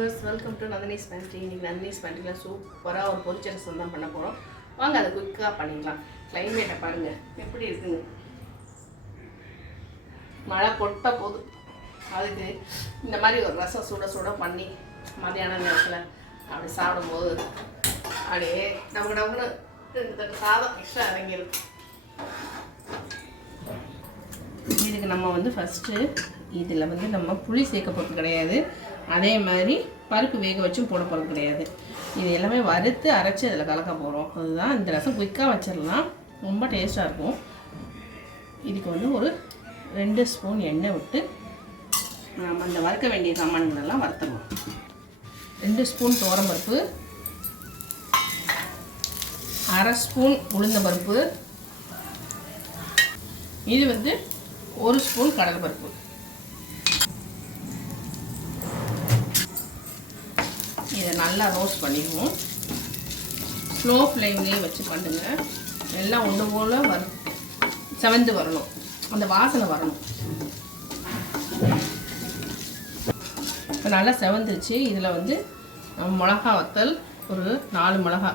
Viewers welcome to Nandini's pantry இன்னைக்கு நந்தினிஸ் பேண்ட்ரியில் சூப்பராக ஒரு பொரிச்ச ரசம் தான் பண்ண போகிறோம் வாங்க அதை குயிக்காக பண்ணிடலாம். கிளைமேட்டை பாருங்கள் எப்படி இருக்குங்க? மழை கொட்ட போதும் அதுக்கு இந்த மாதிரி ஒரு ரசம் சுட சுட பண்ணி மதியான நேரத்தில் அப்படி சாப்பிடும்போது அப்படியே நமக்கு நமக்குன்னு ரெண்டு தட்டு சாதம் எக்ஸ்ட்ரா இறங்கிடும் இதுக்கு நம்ம வந்து ஃபஸ்ட்டு இதில் வந்து நம்ம புளி சேர்க்க போகிறது கிடையாது. அதே மாதிரி பருப்பு வேக வச்சும் போட போகிறது கிடையாது. இது எல்லாமே வறுத்து அரைச்சி அதில் கலக்க போகிறோம். அதுதான் இந்த ரசம் குயிக்காக வச்சிடலாம். ரொம்ப டேஸ்ட்டாக இருக்கும். இதுக்கு வந்து ஒரு ரெண்டு ஸ்பூன் எண்ணெய் விட்டு நம்ம அந்த வறுக்க வேண்டிய சாமான்களெல்லாம் வறுத்துடலாம். ரெண்டு ஸ்பூன் பருப்பு அரை ஸ்பூன் உளுந்தம்பருப்பு இது வந்து ஒரு ஸ்பூன் கடலைப்பருப்பு நல்லா ரோஸ்ட் பண்ணிடுவோம். ஸ்லோ ஃப்ளேம்லேயே வச்சு பண்ணுங்க. எல்லாம் ஒன்று போல் வர செவந்து வரணும். அந்த வாசனை வரணும். இப்போ நல்லா செவந்துருச்சு. இதில் வந்து நம்ம மிளகா வத்தல் ஒரு நாலு மிளகா.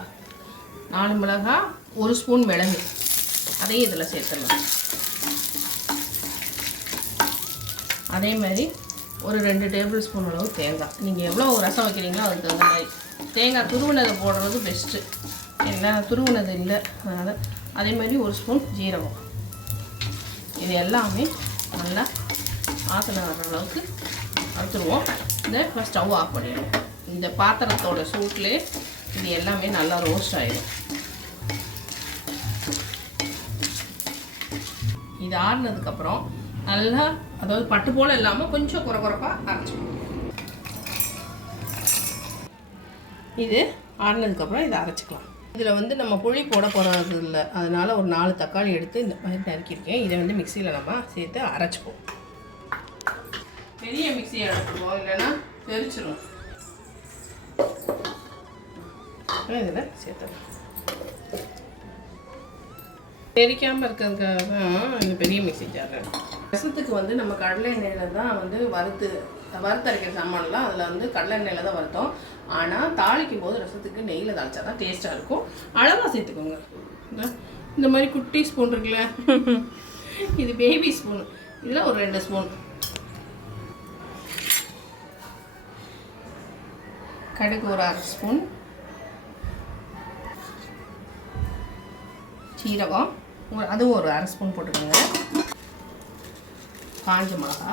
நாலு மிளகா ஒரு ஸ்பூன் மிளகு. அதையும் இதில் சேர்த்துடலாம். அதே மாதிரி ஒரு ரெண்டு டேபிள் ஸ்பூன் அளவு தேங்காய். நீங்கள் எவ்வளோ ரசம் வைக்கிறீங்களோ அதுக்கு தகுந்த மாதிரி. தேங்காய் துருவினதை போடுறது பெஸ்ட்டு ஏன்னா துருவினது இல்லை. அதனால் அதே மாதிரி ஒரு ஸ்பூன் ஜீரகம். இது எல்லாமே நல்லா ஆசனை வர்ற அளவுக்கு வறுத்துருவோம். இதை இப்போ ஸ்டவ் ஆஃப் பண்ணிடுவோம் இந்த பாத்திரத்தோட சூட்லேயே இது எல்லாமே நல்லா ரோஸ்ட் ஆகிடும் இது ஆறுனதுக்கப்புறம் நல்லா அதாவது பட்டு போல் இல்லாமல் கொஞ்சம் குறை குறைப்பாக அரைச்சிக்கணும். இது ஆறுனதுக்கப்புறம் இதை அரைச்சிக்கலாம். இதில் வந்து நம்ம புளி போட போகிறது இல்லை. அதனால் ஒரு நாலு தக்காளி எடுத்து இந்த மாதிரி நறுக்கியிருக்கேன். இதை வந்து மிக்சியில் நம்ம சேர்த்து அரைச்சிப்போம். பெரிய மிக்சியை எடுத்துப்போம் இல்லைன்னா தெரிச்சிடும் இதில் சேர்த்துடலாம். தெரிக்காமல் இருக்கிறதுக்காக தான் இந்த பெரிய மிக்சி ஜார் ரசத்துக்கு வந்து நம்ம கடலை எண்ணெயில் தான் வந்து வறுத்து வறுத்தரைக்கிற சாமான்லாம் அதில் வந்து கடலை எண்ணெயில் தான் வறுத்தோம். ஆனால் தாளிக்கும் போது ரசத்துக்கு நெய்யில் தாளிச்சா தான் டேஸ்ட்டாக இருக்கும். அளவாக சேர்த்துக்கோங்க. இந்த- மாதிரி குட்டி ஸ்பூன் இருக்குல்ல? இது பேபி ஸ்பூன் இதில் ஒரு ரெண்டு ஸ்பூன் கடுகு ஒரு அரை ஸ்பூன் சீரகம். அதுவும் ஒரு அரை ஸ்பூன் போட்டுக்கோங்க. காஞ்ச மிளகா.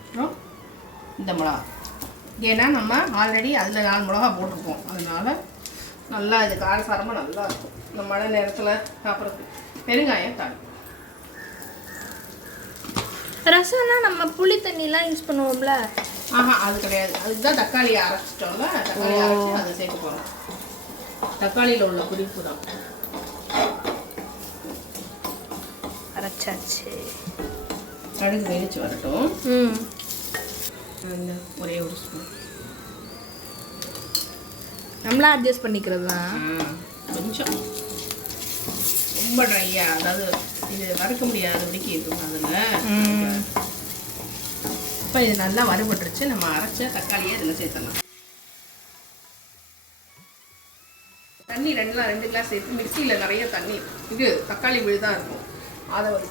அப்புறம் இந்த மிளகா. ஏன்னா நம்ம ஆல்ரெடி அதில் நாலு மிளகா போட்டிருக்கோம். அதனால நல்லா இது காரசாரமாக நல்லா இருக்கும். இந்த மழை நேரத்தில் சாப்பிட்றதுக்கு. பெருங்காயம் தாளி ரசம்னா நம்ம புளி தண்ணிலாம் யூஸ் பண்ணுவோம்ல? ஆஹா அது கிடையாது. அதுக்கு தான் தக்காளி அரைச்சிட்டோம்ல. தக்காளி அரைச்சி அதை சேர்க்க போகிறோம் தக்காளியில் உள்ள குறிப்பு தான். அரைச்சாச்சு. கடுகு வெடிச்சு வரட்டும். ம். அந்த ஒரே ஒரு ஸ்பூன். நம்மளா அட்ஜஸ்ட் பண்ணிக்கிறது? தான் கொஞ்சம். ரொம்ப ட்ரையா அதாவது இது வறுக்க முடியாதபடிக்கு இருக்கும் அதில். இப்போ இது நல்லா வறுபட்டுருச்சு நம்ம அரைச்ச தக்காளியை இதில் சேர்த்தலாம் தண்ணி ரெண்டுலாம் ரெண்டு கிளாஸ் சேர்த்து மிக்சியில் நிறைய தண்ணி இது தக்காளி விழுதா இருக்கும். அதை வந்து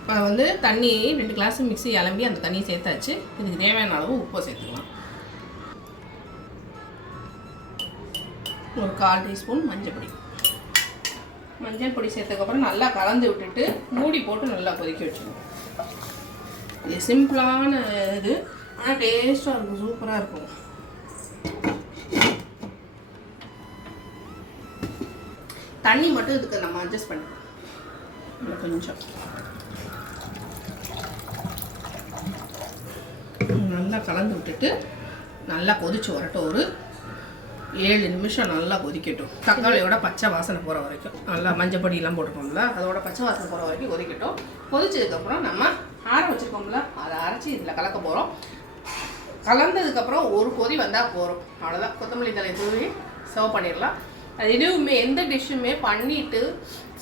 இப்போ வந்து தண்ணி ரெண்டு கிளாஸ் மிக்ஸி இளம்பி அந்த தண்ணியை சேர்த்தாச்சு. இதுக்கு தேவையான அளவு உப்பை சேர்த்துக்கலாம். ஒரு கால் டீஸ்பூன் மஞ்சள் பொடி. மஞ்சள் பொடி சேர்த்ததுக்கப்புறம் நல்லா கலந்து விட்டுட்டு மூடி போட்டு நல்லா கொதிக்க வச்சுக்கணும். இது சிம்பிளான இது ஆனால் டேஸ்ட்டாக இருக்கும் சூப்பராக இருக்கும். தண்ணி மட்டும் இதுக்கு நம்ம அட்ஜஸ்ட் பண்ணிக்கலாம். கொஞ்சம் நல்லா கலந்து விட்டுட்டு நல்லா கொதிச்சு வரட்டும். ஒரு ஏழு நிமிஷம் நல்லா கொதிக்கட்டும். தக்காளியோட பச்சை வாசனை போகிற வரைக்கும். நல்லா மஞ்சள் பொடியெல்லாம் போட்டுருக்கோம்ல அதோட பச்சை வாசனை போகிற வரைக்கும் கொதிக்கட்டும். கொதிச்சதுக்கப்புறம் நம்ம ஆற வச்சுருக்கோம்ல அதை அரைச்சி இதில் கலக்க போகிறோம் கலந்ததுக்கப்புறம் ஒரு கொதி வந்தால் போகிறோம் அவ்வளோதான் கொத்தமல்லி தலை தூவி சர்வ் பண்ணிடலாம். அது எதுவுமே எந்த டிஷ்ஷுமே பண்ணிட்டு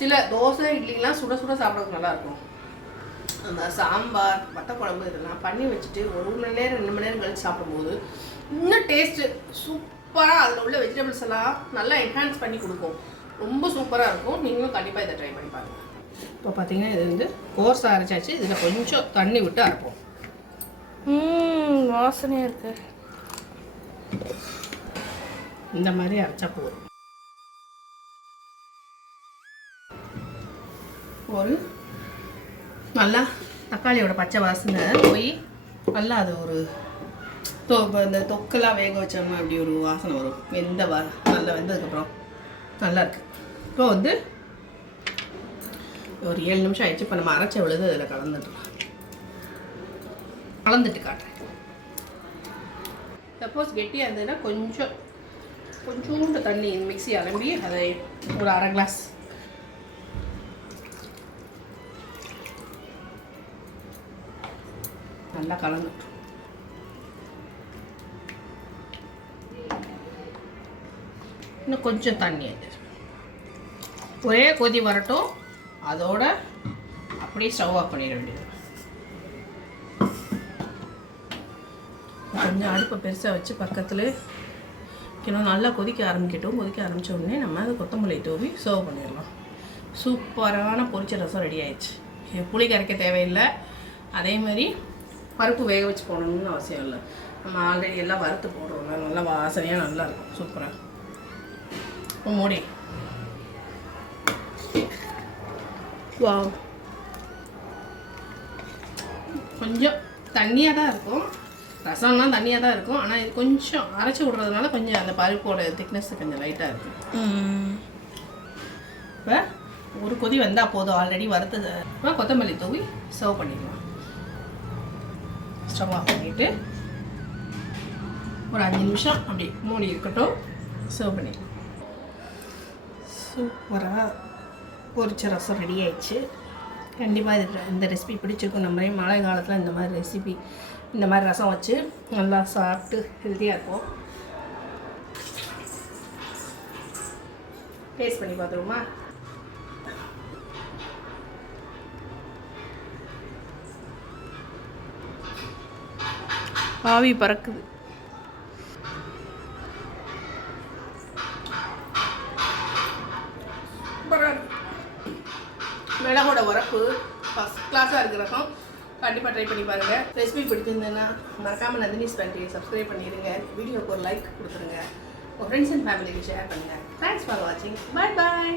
சில தோசை இட்லிலாம் சுட சுட சாப்பிட்றதுக்கு நல்லாயிருக்கும் அந்த சாம்பார் வத்தக்குழம்பு இதெல்லாம் பண்ணி வச்சுட்டு ஒரு மணி நேரம் ரெண்டு மணி நேரம் கழிச்சு சாப்பிடும்போது இன்னும் டேஸ்ட்டு சூப்பராக அதில் உள்ள வெஜிடபிள்ஸ் எல்லாம் நல்லா என்ஹான்ஸ் பண்ணி கொடுக்கும். ரொம்ப சூப்பராக இருக்கும். நீங்களும் கண்டிப்பாக இதை ட்ரை பண்ணி பாருங்கள் இப்போ பார்த்தீங்கன்னா இது வந்து கோர்ஸ் அரைச்சாச்சு. இதில் கொஞ்சம் தண்ணி விட்டு அரைப்போம். வாசனையாக இருக்கு. இந்த மாதிரி அரைச்சா போதும். ஒரு நல்லா தக்காளியோட பச்சை வாசனை போய் நல்லா அது ஒரு தொ இந்த தொக்கெல்லாம் வேக வச்சோம்னா அப்படி ஒரு வாசனை வரும். வெந்த வா நல்லா வெந்ததுக்கப்புறம் நல்லா இருக்கு. இப்போ வந்து ஒரு ஏழு நிமிஷம் ஆயிடுச்சு. இப்போ நம்ம அரைச்ச விழுது அதில் கலந்துட்டுலாம் கலந்துட்டு காட்டுறேன். சப்போஸ் கெட்டியாக இருந்ததுன்னா கொஞ்சம் கொஞ்சோண்டு தண்ணி மிக்ஸி அலம்பி அதை ஒரு அரை கிளாஸ் நல்லா கலந்துட்டு இன்னும் கொஞ்சம் தண்ணி. அது ஒரே கொதி வரட்டும். அதோட அப்படியே ஸ்டவ் ஆஃப் பண்ணிட வேண்டியது. கொஞ்சம் அடுப்பை பெருசாக வச்சு பக்கத்தில் இன்னும் நல்லா கொதிக்க ஆரம்பிக்கட்டும். கொதிக்க ஆரம்பிச்ச உடனே நம்ம அதை கொத்தமல்லி தூவி சர்வ் பண்ணிடலாம். சூப்பரான பொரிச்ச ரசம் ரெடி ஆயிடுச்சு. புளி கரைக்க தேவையில்லை. அதே மாதிரி பருப்பு வேக வச்சு போடணும்னு அவசியம் இல்லை. நம்ம ஆல்ரெடி எல்லாம் வறுத்து போடுறோம்ல நல்லா வாசனையாக நல்லா இருக்கும். சூப்பராக இப்போ மூடி. வாவ் கொஞ்சம் தண்ணியாக தான் இருக்கும். ரசம்லாம் தண்ணியாக தான் இருக்கும். ஆனால் இது கொஞ்சம் அரைச்சி விட்றதுனால கொஞ்சம் அந்த பருப்போட திக்னஸ் கொஞ்சம் லைட்டாக இருக்கும் இப்போ ஒரு கொதி வந்தால் போதும். ஆல்ரெடி வறுத்தது. கொத்தமல்லி தூவி சர்வ் பண்ணிடலாம் ஸ்டவ் ஆஃப் பண்ணிவிட்டு ஒரு அஞ்சு நிமிஷம் அப்படி மூடி இருக்கட்டும். சர்வ் பண்ணிடலாம் சூப்பராக பொரிச்ச ரசம் ரெடி ஆயிடுச்சு. கண்டிப்பாக இது இந்த ரெசிபி பிடிச்சிருக்கும் நம்மளே. மழை காலத்தில் இந்த மாதிரி ரெசிபி இந்த மாதிரி ரசம் வச்சு நல்லா சாப்பிட்டு ஹெல்த்தியாக இருக்கும் டேஸ்ட் பண்ணி பார்த்துருமா ஆவி பறக்குது. மிளகோட உரப்பு ஃபஸ்ட் கிளாஸாக இருக்கிறக்கும் கண்டிப்பாக ட்ரை பண்ணி பாருங்கள் ரெசிபி பிடிச்சிருந்ததுன்னா மறக்காமல் நந்தினி ஸ்பெண்டி சப்ஸ்கிரைப் பண்ணிடுங்க. வீடியோக்கு ஒரு லைக் கொடுத்துருங்க. உங்கள் ஃப்ரெண்ட்ஸ் அண்ட் ஃபேமிலிக்கு ஷேர் பண்ணுங்கள் தேங்க்ஸ் ஃபார் வாட்சிங் பை பாய்